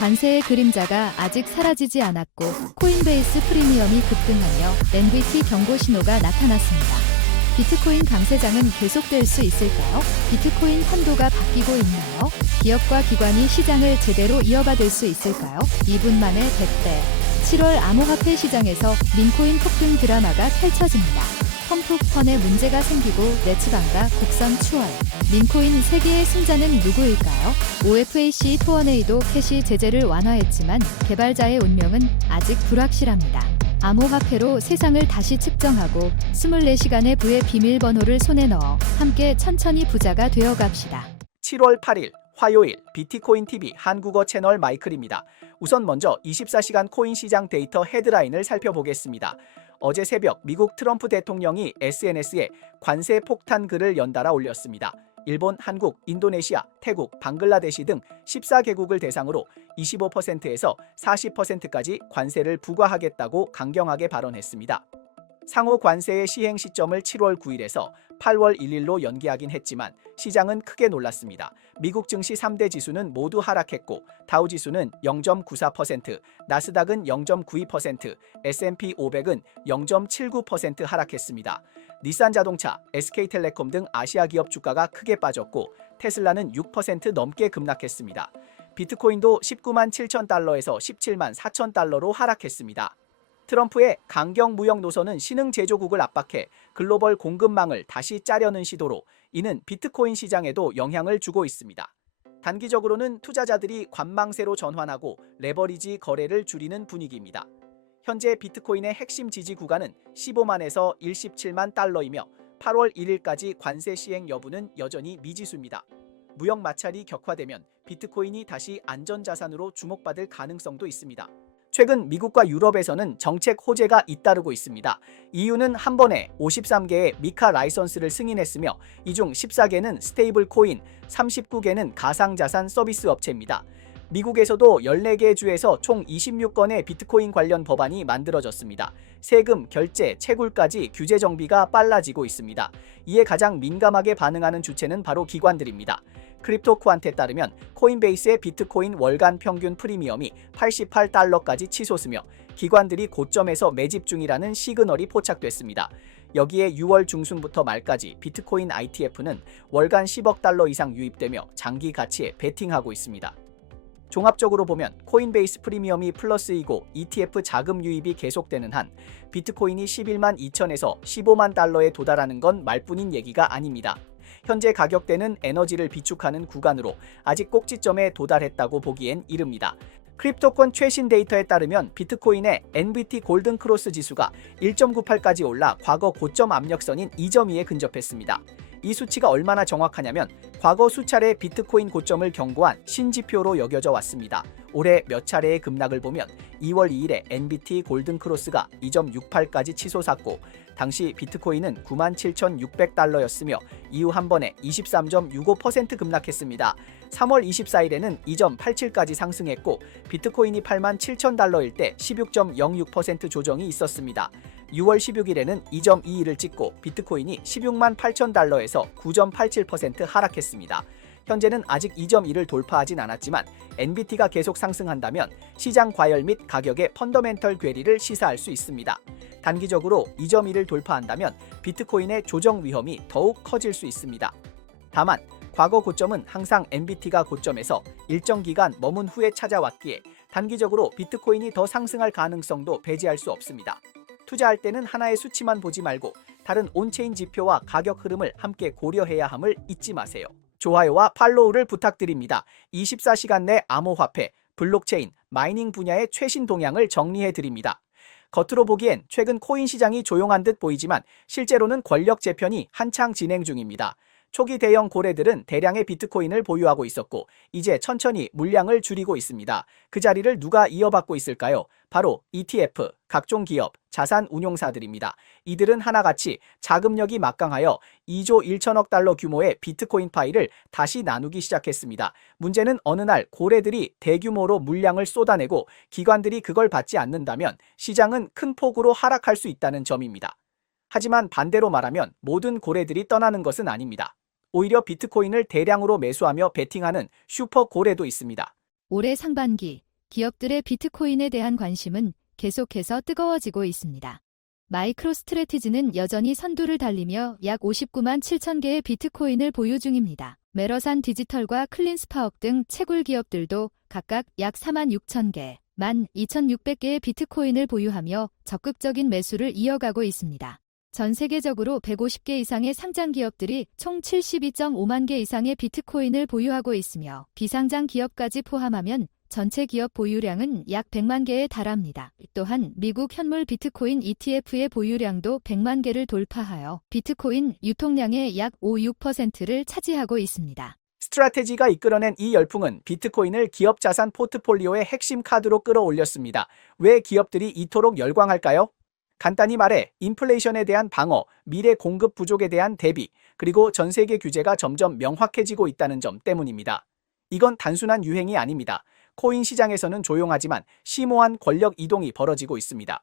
관세의 그림자가 아직 사라지지 않았고 코인베이스 프리미엄이 급등하며 NVT 경고 신호가 나타났습니다. 비트코인 강세장은 계속될 수 있을까요? 비트코인 판도가 바뀌고 있나요? 기업과 기관이 시장을 제대로 이어받을 수 있을까요? 2분 만에 100대. 7월 암호화폐 시장에서 민코인 폭등 드라마가 펼쳐집니다. 펌프펀에 문제가 생기고 네츠방과 곡선 추월. 민코인 세계의 승자는 누구일까요? OFAC 토어네이도 캐시 제재를 완화했지만 개발자의 운명은 아직 불확실합니다. 암호화폐로 세상을 다시 측정하고 24시간의 부의 비밀번호를 손에 넣어 함께 천천히 부자가 되어 갑시다. 7월 8일 화요일 비트코인 TV 한국어 채널 마이클입니다. 우선 먼저 24시간 코인 시장 데이터 헤드라인을 살펴보겠습니다. 어제 새벽 미국 트럼프 대통령이 SNS에 관세 폭탄 글을 연달아 올렸습니다. 일본, 한국, 인도네시아, 태국, 방글라데시 등 14개국을 대상으로 25%에서 40%까지 관세를 부과하겠다고 강경하게 발언했습니다. 상호 관세의 시행 시점을 7월 9일에서 8월 1일로 연기하긴 했지만 시장은 크게 놀랐습니다. 미국 증시 3대 지수는 모두 하락했고 다우 지수는 0.94%, 나스닥은 0.92%, S&P 500은 0.79% 하락했습니다. 닛산 자동차, SK텔레콤 등 아시아 기업 주가가 크게 빠졌고 테슬라는 6% 넘게 급락했습니다. 비트코인도 19만 7천 달러에서 17만 4천 달러로 하락했습니다. 트럼프의 강경 무역 노선은 신흥 제조국을 압박해 글로벌 공급망을 다시 짜려는 시도로 이는 비트코인 시장에도 영향을 주고 있습니다. 단기적으로는 투자자들이 관망세로 전환하고 레버리지 거래를 줄이는 분위기입니다. 현재 비트코인의 핵심 지지 구간은 15만에서 17만 달러이며 8월 1일까지 관세 시행 여부는 여전히 미지수입니다. 무역 마찰이 격화되면 비트코인이 다시 안전자산으로 주목받을 가능성도 있습니다. 최근 미국과 유럽에서는 정책 호재가 잇따르고 있습니다. EU는 한 번에 53개의 미카 라이선스를 승인했으며 이 중 14개는 스테이블 코인, 39개는 가상자산 서비스 업체입니다. 미국에서도 14개 주에서 총 26건의 비트코인 관련 법안이 만들어졌습니다. 세금, 결제, 채굴까지 규제 정비가 빨라지고 있습니다. 이에 가장 민감하게 반응하는 주체는 바로 기관들입니다. 크립토쿠한테 따르면 코인베이스의 비트코인 월간 평균 프리미엄이 88달러까지 치솟으며 기관들이 고점에서 매집 중이라는 시그널이 포착됐습니다. 여기에 6월 중순부터 말까지 비트코인 ITF는 월간 10억 달러 이상 유입되며 장기 가치에 베팅하고 있습니다. 종합적으로 보면 코인베이스 프리미엄이 플러스이고 ETF 자금 유입이 계속되는 한 비트코인이 11만 2천에서 15만 달러에 도달하는 건 말뿐인 얘기가 아닙니다. 현재 가격대는 에너지를 비축하는 구간으로 아직 꼭지점에 도달했다고 보기엔 이릅니다. 크립토권 최신 데이터에 따르면 비트코인의 NVT 골든 크로스 지수가 1.98까지 올라 과거 고점 압력선인 2.2에 근접했습니다. 이 수치가 얼마나 정확하냐면 과거 수차례 비트코인 고점을 경고한 신지표로 여겨져 왔습니다. 올해 몇 차례의 급락을 보면 2월 2일에 NBT 골든 크로스가 2.68까지 치솟았고 당시 비트코인은 97,600달러였으며 이후 한 번에 23.65% 급락했습니다. 3월 24일에는 2.87까지 상승했고 비트코인이 8만 7천 달러일 때 16.06% 조정이 있었습니다. 6월 16일에는 2.21을 찍고 비트코인이 16만 8천 달러에서 9.87% 하락했습니다. 현재는 아직 2.1을 돌파하진 않았지만 NBT가 계속 상승한다면 시장 과열 및 가격의 펀더멘털 괴리를 시사할 수 있습니다. 단기적으로 2.1을 돌파한다면 비트코인의 조정 위험이 더욱 커질 수 있습니다. 다만 과거 고점은 항상 NBT가 고점에서 일정 기간 머문 후에 찾아왔기에 단기적으로 비트코인이 더 상승할 가능성도 배제할 수 없습니다. 투자할 때는 하나의 수치만 보지 말고 다른 온체인 지표와 가격 흐름을 함께 고려해야 함을 잊지 마세요. 좋아요와 팔로우를 부탁드립니다. 24시간 내 암호화폐, 블록체인, 마이닝 분야의 최신 동향을 정리해 드립니다. 겉으로 보기엔 최근 코인 시장이 조용한 듯 보이지만 실제로는 권력 재편이 한창 진행 중입니다. 초기 대형 고래들은 대량의 비트코인을 보유하고 있었고 이제 천천히 물량을 줄이고 있습니다. 그 자리를 누가 이어받고 있을까요? 바로 ETF, 각종 기업, 자산 운용사들입니다. 이들은 하나같이 자금력이 막강하여 2조 1천억 달러 규모의 비트코인 파이를 다시 나누기 시작했습니다. 문제는 어느 날 고래들이 대규모로 물량을 쏟아내고 기관들이 그걸 받지 않는다면 시장은 큰 폭으로 하락할 수 있다는 점입니다. 하지만 반대로 말하면 모든 고래들이 떠나는 것은 아닙니다. 오히려 비트코인을 대량으로 매수하며 베팅하는 슈퍼 고래도 있습니다. 올해 상반기 기업들의 비트코인에 대한 관심은 계속해서 뜨거워지고 있습니다. 마이크로 스트레티지는 여전히 선두를 달리며 약 59만 7천 개의 비트코인을 보유 중입니다. 메러산 디지털과 클린스파업 등 채굴 기업들도 각각 약 4만 6천 개, 1만 2,600개의 비트코인을 보유하며 적극적인 매수를 이어가고 있습니다. 전 세계적으로 150개 이상의 상장 기업들이 총 72.5만 개 이상의 비트코인을 보유하고 있으며 비상장 기업까지 포함하면 전체 기업 보유량은 약 100만 개에 달합니다. 또한 미국 현물 비트코인 ETF의 보유량도 100만 개를 돌파하여 비트코인 유통량의 약 5, 6%를 차지하고 있습니다. 스트라테지가 이끌어낸 이 열풍은 비트코인을 기업 자산 포트폴리오의 핵심 카드로 끌어올렸습니다. 왜 기업들이 이토록 열광할까요? 간단히 말해 인플레이션에 대한 방어, 미래 공급 부족에 대한 대비, 그리고 전 세계 규제가 점점 명확해지고 있다는 점 때문입니다. 이건 단순한 유행이 아닙니다. 코인 시장에서는 조용하지만 심오한 권력 이동이 벌어지고 있습니다.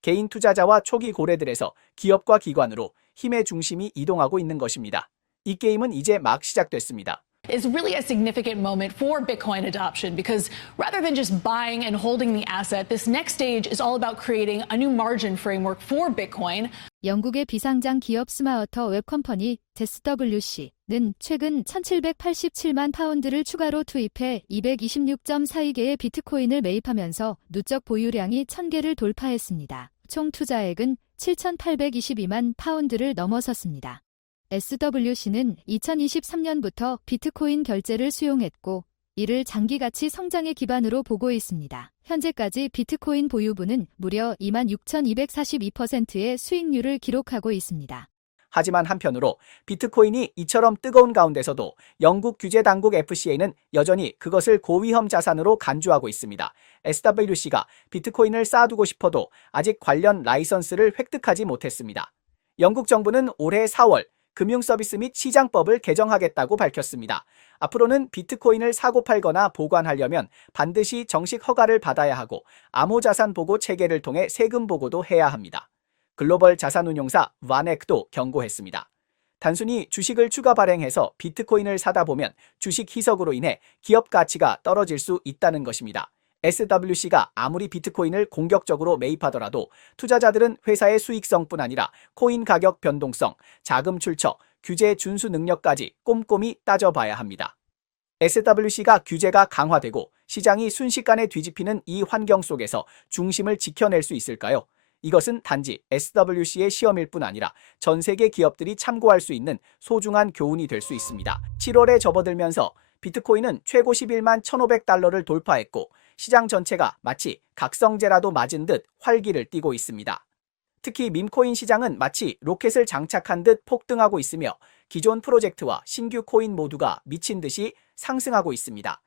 개인 투자자와 초기 고래들에서 기업과 기관으로 힘의 중심이 이동하고 있는 것입니다. 이 게임은 이제 막 시작됐습니다. Is really a significant moment for Bitcoin adoption because rather than just buying and holding the asset, this next stage is all about creating a new margin framework for Bitcoin. 영국의 비상장 기업 스마어터 웹 컴퍼니 SWC는 최근 1787만 파운드를 추가로 투입해 226.42개의 비트코인을 매입하면서 누적 보유량이 1000개를 돌파했습니다. 총 투자액은 7,822만 파운드를 넘어섰습니다. SWC는 2023년부터 비트코인 결제를 수용했고 이를 장기 가치 성장의 기반으로 보고 있습니다. 현재까지 비트코인 보유분은 무려 26,242%의 수익률을 기록하고 있습니다. 하지만 한편으로 비트코인이 이처럼 뜨거운 가운데서도 영국 규제 당국 FCA는 여전히 그것을 고위험 자산으로 간주하고 있습니다. SWC가 비트코인을 쌓아두고 싶어도 아직 관련 라이선스를 획득하지 못했습니다. 영국 정부는 올해 4월 금융서비스 및 시장법을 개정하겠다고 밝혔습니다. 앞으로는 비트코인을 사고 팔거나 보관하려면 반드시 정식 허가를 받아야 하고 암호자산 보고 체계를 통해 세금 보고도 해야 합니다. 글로벌 자산운용사 와넥도 경고했습니다. 단순히 주식을 추가 발행해서 비트코인을 사다 보면 주식 희석으로 인해 기업 가치가 떨어질 수 있다는 것입니다. SWC가 아무리 비트코인을 공격적으로 매입하더라도 투자자들은 회사의 수익성뿐 아니라 코인 가격 변동성, 자금 출처, 규제 준수 능력까지 꼼꼼히 따져봐야 합니다. SWC가 규제가 강화되고 시장이 순식간에 뒤집히는 이 환경 속에서 중심을 지켜낼 수 있을까요? 이것은 단지 SWC의 시험일 뿐 아니라 전 세계 기업들이 참고할 수 있는 소중한 교훈이 될 수 있습니다. 7월에 접어들면서 비트코인은 최고 11만 1,500달러를 돌파했고 시장 전체가 마치 각성제라도 맞은 듯 활기를 띠고 있습니다. 특히 밈코인 시장은 마치 로켓을 장착한 듯 폭등하고 있으며 기존 프로젝트와 신규 코인 모두가 미친 듯이 상승하고 있습니다.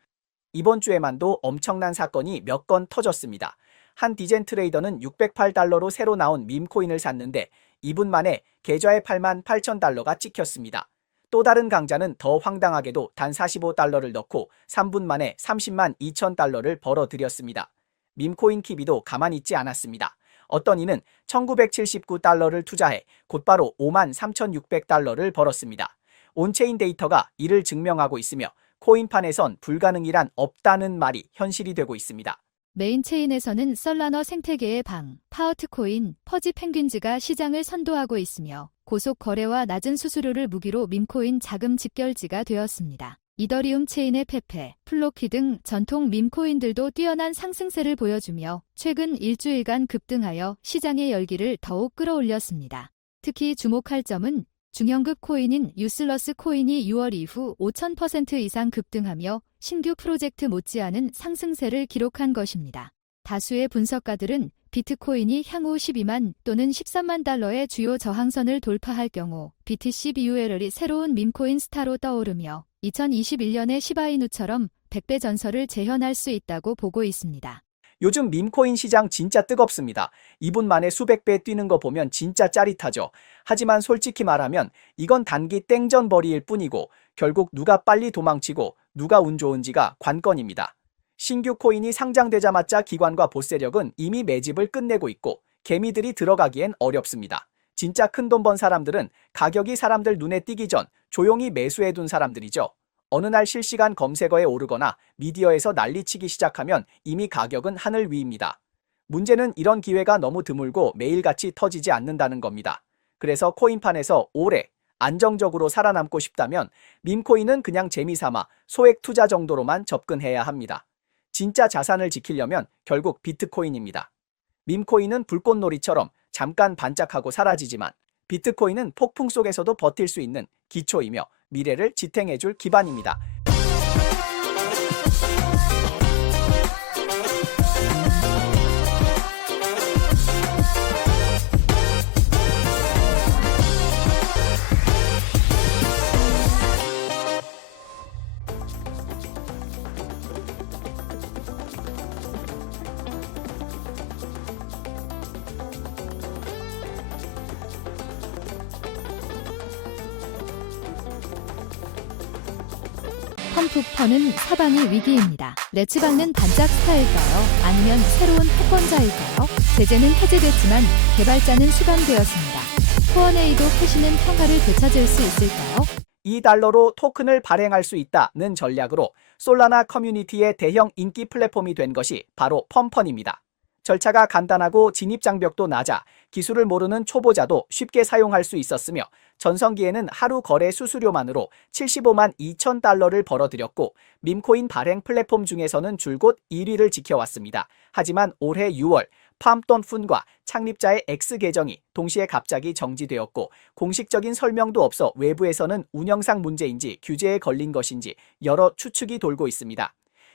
이번 주에만도 엄청난 사건이 몇 건 터졌습니다. 한 디젠 트레이더는 608달러로 새로 나온 밈코인을 샀는데 2분 만에 계좌에 8만 8천 달러가 찍혔습니다. 또 다른 강자는 더 황당하게도 단 45달러를 넣고 3분 만에 30만 2천 달러를 벌어들였습니다. 밈코인 키비도 가만히 있지 않았습니다. 어떤 이는 1979달러를 투자해 곧바로 5만 3,600달러를 벌었습니다. 온체인 데이터가 이를 증명하고 있으며 코인판에선 불가능이란 없다는 말이 현실이 되고 있습니다. 메인 체인에서는 썰라너 생태계의 방, 파워트코인, 퍼지 펭귄즈가 시장을 선도하고 있으며 고속 거래와 낮은 수수료를 무기로 밈코인 자금 집결지가 되었습니다. 이더리움 체인의 페페, 플로키 등 전통 밈코인들도 뛰어난 상승세를 보여주며 최근 일주일간 급등하여 시장의 열기를 더욱 끌어올렸습니다. 특히 주목할 점은 중형급 코인인 유슬러스 코인이 6월 이후 5,000% 이상 급등하며 신규 프로젝트 못지않은 상승세를 기록한 것입니다. 다수의 분석가들은 비트코인이 향후 12만 또는 13만 달러의 주요 저항선을 돌파할 경우 BTC BUL이 새로운 밈코인 스타로 떠오르며 2021년의 시바이누처럼 100배 전설을 재현할 수 있다고 보고 있습니다. 요즘 밈코인 시장 진짜 뜨겁습니다. 2분 만에 수백 배 뛰는 거 보면 진짜 짜릿하죠. 하지만 솔직히 말하면 이건 단기 땡전벌이일 뿐이고 결국 누가 빨리 도망치고 누가 운 좋은지가 관건입니다. 신규 코인이 상장되자마자 기관과 보세력은 이미 매집을 끝내고 있고 개미들이 들어가기엔 어렵습니다. 진짜 큰 돈 번 사람들은 가격이 사람들 눈에 띄기 전 조용히 매수해둔 사람들이죠. 어느 날 실시간 검색어에 오르거나 미디어에서 난리치기 시작하면 이미 가격은 하늘 위입니다. 문제는 이런 기회가 너무 드물고 매일같이 터지지 않는다는 겁니다. 그래서 코인판에서 오래 안정적으로 살아남고 싶다면 밈코인은 그냥 재미삼아 소액 투자 정도로만 접근해야 합니다. 진짜 자산을 지키려면 결국 비트코인입니다. 밈코인은 불꽃놀이처럼 잠깐 반짝하고 사라지지만 비트코인은 폭풍 속에서도 버틸 수 있는 기초이며 미래를 지탱해줄 기반입니다. 펌프퍼는 사방이 위기입니다. 레츠박는 반짝 스타일까요? 아니면 새로운 패권자일까요? 제재는 해제됐지만 개발자는 수감되었습니다. 코어네이도 캐시는 평화를 되찾을 수 있을까요? 2달러로 토큰을 발행할 수 있다는 전략으로 솔라나 커뮤니티의 대형 인기 플랫폼이 된 것이 바로 펌펀입니다. 절차가 간단하고 진입 장벽도 낮아 기술을 모르는 초보자도 쉽게 사용할 수 있었으며 전성기에는 하루 거래 수수료만으로 75만 2천 달러를 벌어들였고 밈코인 발행 플랫폼 중에서는 줄곧 1위를 지켜왔습니다. 하지만 올해 6월 팜돈 푼과 창립자의 X 계정이 동시에 갑자기 정지되었고 공식적인 설명도 없어 외부에서는 운영상 문제인지 규제에 걸린 것인지 여러 추측이 돌고 있습니다.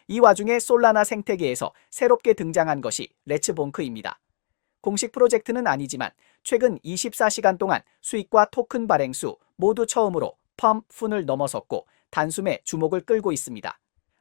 이 와중에 솔라나 생태계에서 새롭게 등장한 것이 레츠봉크입니다. 공식 프로젝트는 아니지만 최근 24시간 동안 수익과 토큰 발행 수 모두 처음으로 펌 푼을 넘어섰고 단숨에 주목을 끌고 있습니다.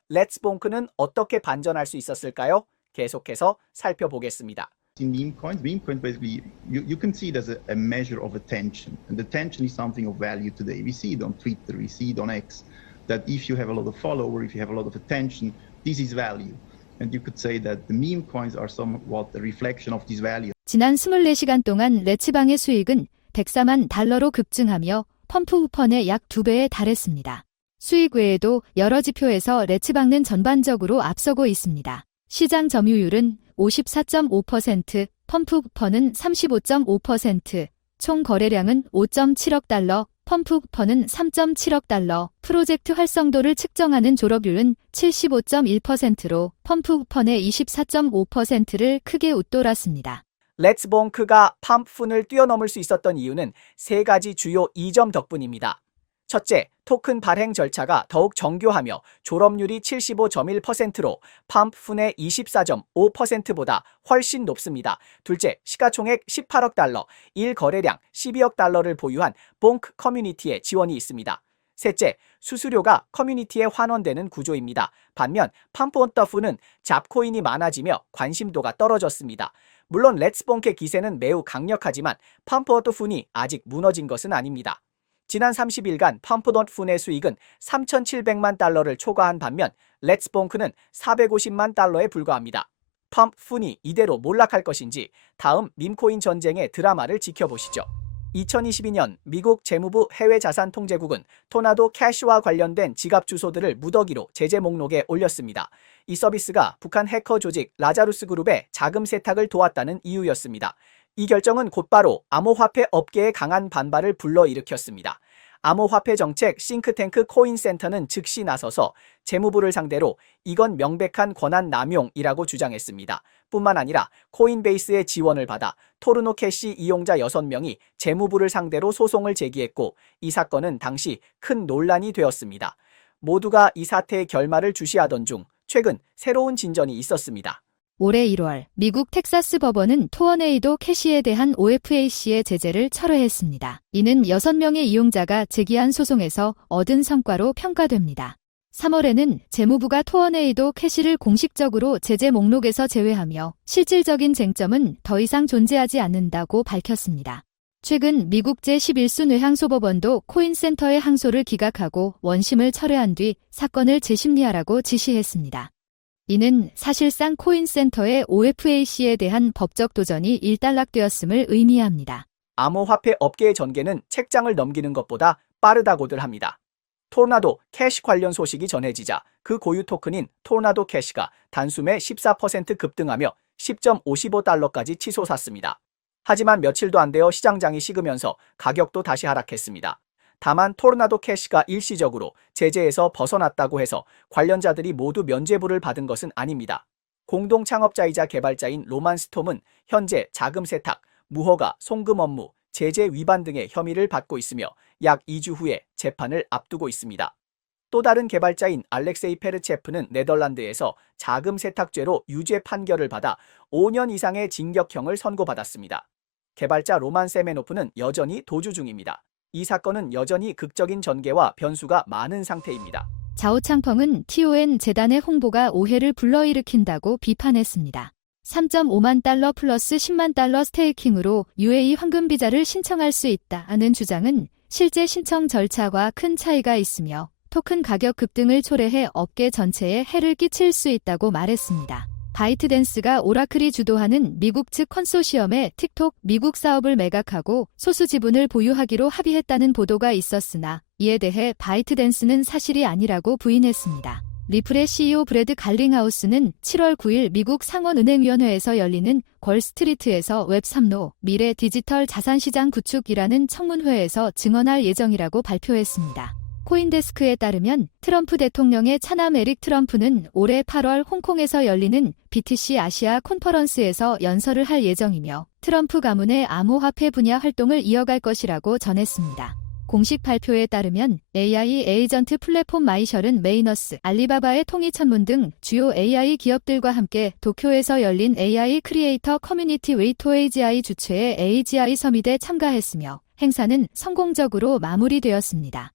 렛츠봉크는 어떻게 반전할 수 있었을까요? 계속해서 살펴보겠습니다. in meme coins, meme coins basically you, you can see it as a, a measure of attention, and attention is something of value today. We see it on Twitter, we see it on X, that if you have a lot of follower, if you have a lot of attention, this is value. And you could say that the meme coins are somewhat a reflection of this value. 지난 24시간 동안 레츠방의 수익은 104만 달러로 급증하며 펌프우펀의 약 2배에 달했습니다. 수익 외에도 여러 지표에서 레츠방은 전반적으로 앞서고 있습니다. 시장 점유율은 54.5%, 펌프우펀은 35.5%, 총 거래량은 5.7억 달러, 펌프우펀은 3.7억 달러, 프로젝트 활성도를 측정하는 졸업률은 75.1%로 펌프우펀의 24.5%를 크게 웃돌았습니다. 렛츠봉크가 팜푼을 뛰어넘을 수 있었던 이유는 세 가지 주요 이점 덕분입니다. 첫째, 토큰 발행 절차가 더욱 정교하며 졸업률이 75.1%로 팜푼의 24.5%보다 훨씬 높습니다. 둘째, 시가총액 18억 달러, 1거래량 12억 달러를 보유한 봉크 커뮤니티의 지원이 있습니다. 셋째, 수수료가 커뮤니티에 환원되는 구조입니다. 반면 팜프원더프는 잡코인이 많아지며 관심도가 떨어졌습니다. 물론 렛츠봉크의 기세는 매우 강력하지만 팜프원더fun이 아직 무너진 것은 아닙니다. 지난 30일간 펌프돈푼의 수익은 3,700만 달러를 초과한 반면 렛츠봉크는 450만 달러에 불과합니다. 펌프푼이 이대로 몰락할 것인지 다음 밈코인 전쟁의 드라마를 지켜보시죠. 2022년 미국 재무부 해외자산통제국은 토나도 캐시와 관련된 지갑 주소들을 무더기로 제재 목록에 올렸습니다. 이 서비스가 북한 해커 조직 라자루스 그룹의 자금 세탁을 도왔다는 이유였습니다. 이 결정은 곧바로 암호화폐 업계의 강한 반발을 불러일으켰습니다. 암호화폐 정책 싱크탱크 코인센터는 즉시 나서서 재무부를 상대로 이건 명백한 권한 남용이라고 주장했습니다. 뿐만 아니라 코인베이스의 지원을 받아 토르노 캐시 이용자 6명이 재무부를 상대로 소송을 제기했고 이 사건은 당시 큰 논란이 되었습니다. 모두가 이 사태의 결말을 주시하던 중 최근 새로운 진전이 있었습니다. 올해 1월 미국 텍사스 법원은 토어네이도 캐시에 대한 OFAC의 제재를 철회했습니다. 이는 6명의 이용자가 제기한 소송에서 얻은 성과로 평가됩니다. 3월에는 재무부가 토어네이도 캐시를 공식적으로 제재 목록에서 제외하며 실질적인 쟁점은 더 이상 존재하지 않는다고 밝혔습니다. 최근 미국 제11수 뇌항소법원도 코인센터의 항소를 기각하고 원심을 철회한 뒤 사건을 재심리하라고 지시했습니다. 이는 사실상 코인센터의 OFAC에 대한 법적 도전이 일단락되었음을 의미합니다. 암호화폐 업계의 전개는 책장을 넘기는 것보다 빠르다고들 합니다. 토르나도 캐시 관련 소식이 전해지자 그 고유 토큰인 토르나도 캐시가 단숨에 14% 급등하며 10.55달러까지 치솟았습니다. 하지만 며칠도 안 되어 시장장이 식으면서 가격도 다시 하락했습니다. 다만 토르나도 캐시가 일시적으로 제재에서 벗어났다고 해서 관련자들이 모두 면죄부를 받은 것은 아닙니다. 공동 창업자이자 개발자인 로만스톰은 현재 자금 세탁, 무허가, 송금 업무, 제재 위반 등의 혐의를 받고 있으며 약 2주 후에 재판을 앞두고 있습니다. 또 다른 개발자인 알렉세이 페르체프는 네덜란드에서 자금 세탁죄로 유죄 판결을 받아 5년 이상의 징역형을 선고받았습니다. 개발자 로만 세메노프는 여전히 도주 중입니다. 이 사건은 여전히 극적인 전개와 변수가 많은 상태입니다. 자오창펑은 TON 재단의 홍보가 오해를 불러일으킨다고 비판했습니다. 3.5만 달러 플러스 10만 달러 스테이킹으로 UAE 황금 비자를 신청할 수 있다는 주장은 실제 신청 절차와 큰 차이가 있으며 토큰 가격 급등을 초래해 업계 전체에 해를 끼칠 수 있다고 말했습니다. 바이트댄스가 오라클이 주도하는 미국 측 컨소시엄의 틱톡 미국 사업을 매각하고 소수 지분을 보유하기로 합의했다는 보도가 있었으나 이에 대해 바이트댄스는 사실이 아니라고 부인했습니다. 리플의 CEO 브래드 갈링하우스는 7월 9일 미국 상원은행위원회에서 열리는 걸스트리트에서 웹3로 미래 디지털 자산시장 구축이라는 청문회에서 증언할 예정이라고 발표했습니다. 코인데스크에 따르면 트럼프 대통령의 차남 에릭 트럼프는 올해 8월 홍콩에서 열리는 BTC 아시아 콘퍼런스에서 연설을 할 예정이며 트럼프 가문의 암호화폐 분야 활동을 이어갈 것이라고 전했습니다. 공식 발표에 따르면 AI 에이전트 플랫폼 마이셜은 메이너스, 알리바바의 통이천문 등 주요 AI 기업들과 함께 도쿄에서 열린 AI 크리에이터 커뮤니티 웨이토 AGI 주최의 AGI 서밋에 참가했으며 행사는 성공적으로 마무리되었습니다.